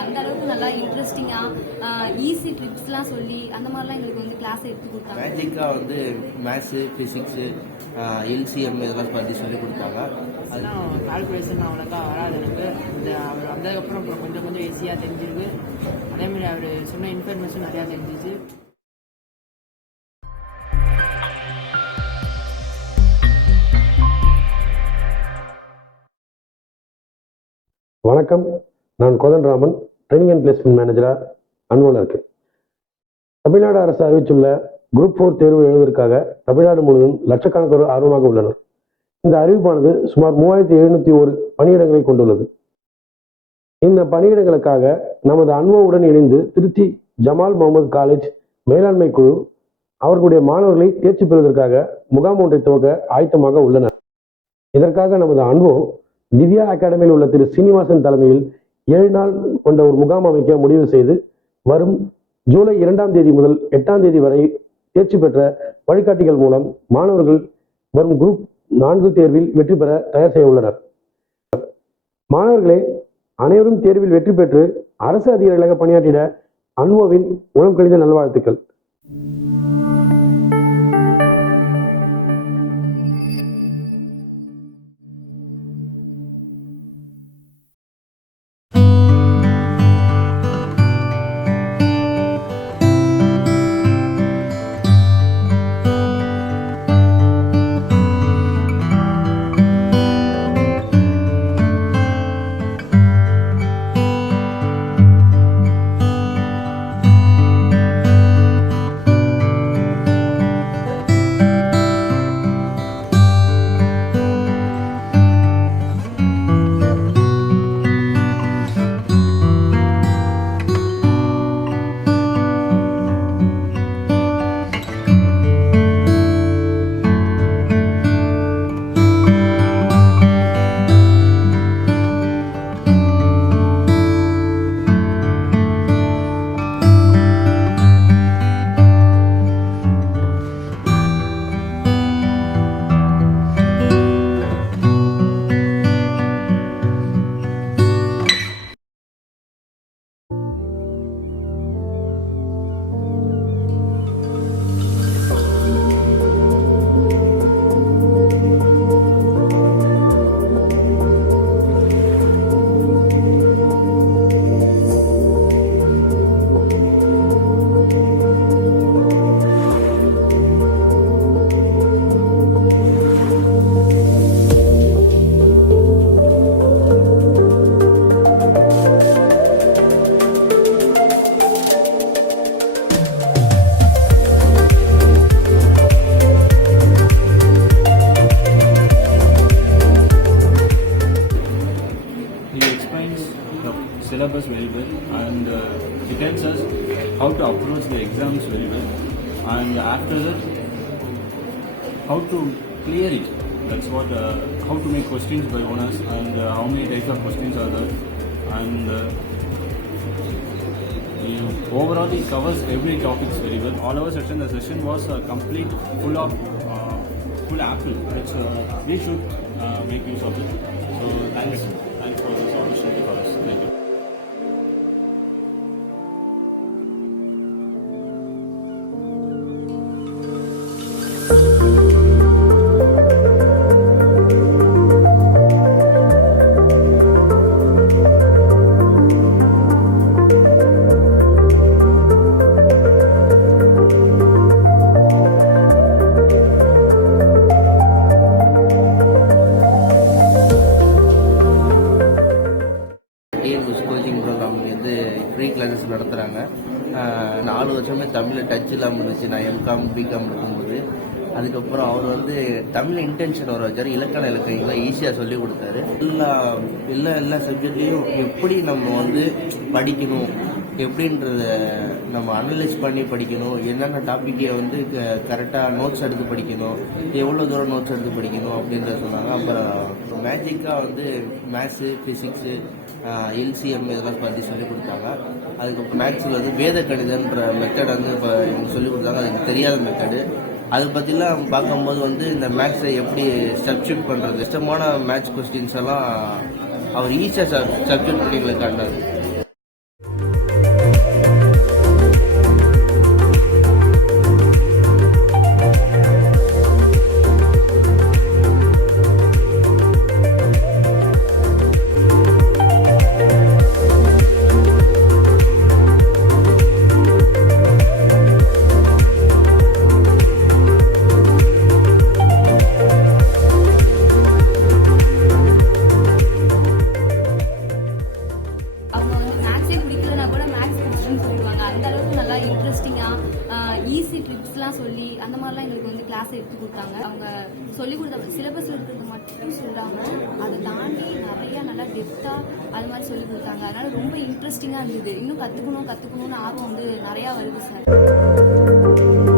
அந்த அளவுக்கு நல்லா இன்ட்ரெஸ்டிங்காக ஈஸி ட்ரிக்ஸ்லாம் சொல்லி அந்த மாதிரிலாம் எங்களுக்கு வந்து கிளாஸ் எடுத்து கொடுத்தாங்க. மேஜிக்காக வந்து மேத்ஸு, ஃபிசிக்ஸு, எல்சிஎம் இதெல்லாம் பற்றி சொல்லி கொடுத்தாங்க. அதெல்லாம் கால்குலேஷன் அவ்வளோக்கா வராது எனக்கு. அவர் வந்ததுக்கப்புறம் அப்புறம் கொஞ்சம் கொஞ்சம் ஈஸியாக தெரிஞ்சிருக்கு. அதேமாதிரி அவர் சொன்ன இன்ஃபர்மேஷன் நிறையா தெரிஞ்சிச்சு. வணக்கம், நான் கோதண்டராமன், ட்ரைனிங் அண்ட் பிளேஸ்மெண்ட் மேனேஜராக அன்வரில் இருக்கேன். தமிழ்நாடு அரசு அறிவித்துள்ள குரூப் 4 தேர்வு எழுதுவதற்காக தமிழ்நாடு முழுவதும் லட்சக்கணக்கானோர் ஆர்வமாக உள்ளனர். இந்த அறிவிப்பானது சுமார் 3701 பணியிடங்களை கொண்டுள்ளது. இந்த பணியிடங்களுக்காக நமது அன்வோவுடன் இணைந்து திருச்சி ஜமால் முகமது காலேஜ் மேலாண்மை குழு அவர்களுடைய மாணவர்களை தேர்ச்சி பெறுவதற்காக முகாம் ஒன்றை துவக்க ஆயத்தமாக உள்ளனர். இதற்காக நமது அன்வோ திவ்யா அகாடமியில் உள்ள திரு சீனிவாசன் தலைமையில் 7 நாள் கொண்ட ஒரு முகாம் அமைக்க முடிவு செய்து வரும் ஜூலை 2ஆம் தேதி முதல் 8ஆம் தேதி வரை தேர்ச்சி பெற்ற வழிகாட்டிகள் மூலம் மாணவர்கள் வரும் குரூப் 4 தேர்வில் வெற்றி பெற தயார் செய்ய உள்ளனர். மாணவர்களே, அனைவரும் தேர்வில் வெற்றி பெற்று அரசு அதிகாரிகளாக பணியாற்றிட அன்வோவின் உளம் கழிந்த நல்வாழ்த்துக்கள். Syllabus very well, and he tells us how to approach the exams very well, and after that how to clear it. That's what how to make questions by owners, and how many types of questions are there, and overall it covers every topics very well. All our session, the session was complete full of full apple. We should make use of it. So thanks for this opportunity for us. Thank you. TNPSC coaching program வந்து free classes நடத்துகிறாங்க. 4 வருஷமே தமிழில் touch இல்லாமல் இருந்துச்சு. நான் M Com BCom இருக்கும்போது அதுக்கப்புறம் அவர் வந்து தமிழ் இன்டென்ஷன் வர வச்சார். இலக்கணங்கள்லாம் ஈஸியாக சொல்லி கொடுத்தாரு. எல்லா சப்ஜெக்ட்லேயும் எப்படி நம்ம வந்து படிக்கணும், எப்படின்றத நம்ம அனலைஸ் பண்ணி படிக்கணும், என்னென்ன டாப்பிக்கை வந்து கரெக்டாக நோட்ஸ் எடுத்து படிக்கணும், எவ்வளோ தூரம் நோட்ஸ் எடுத்து படிக்கணும் அப்படின்றத சொன்னாங்க. அப்புறம் மேஜிக்காக வந்து மேத்ஸு, ஃபிசிக்ஸு, எல்சிஎம் இதெல்லாம் பற்றி சொல்லிக் கொடுத்தாங்க. அதுக்கப்புறம் மேத்ஸில் வந்து வேத கணிதன்ற மெத்தட் வந்து இப்போ இவங்க சொல்லிக் கொடுத்தாங்க. அதுக்கு தெரியாத மெத்தடு அதை பற்றிலாம் பார்க்கும்போது வந்து இந்த மேத்ஸை எப்படி சப்ஸ்டியூட் பண்ணுறது, இஷ்டமான மேத்ஸ் கொஸ்டின்ஸ் எல்லாம் அவர் ஈஸியாக சப்ஸ்டியூட் பண்ணி எங்களுக்கு காட்டினார். அவங்க சொல்லிக் கொடுத்த சிலபஸில் இருக்கிறது மட்டும் சொல்லாமல் அதை தாண்டி நிறையா நல்லா டெப்த்தாக அது மாதிரி சொல்லிக் கொடுத்தாங்க. அதனால ரொம்ப இன்ட்ரெஸ்டிங்காக இருந்தது. இன்னும் கற்றுக்கணும்னு ஆர்வம் வந்து நிறையா வருது சார்.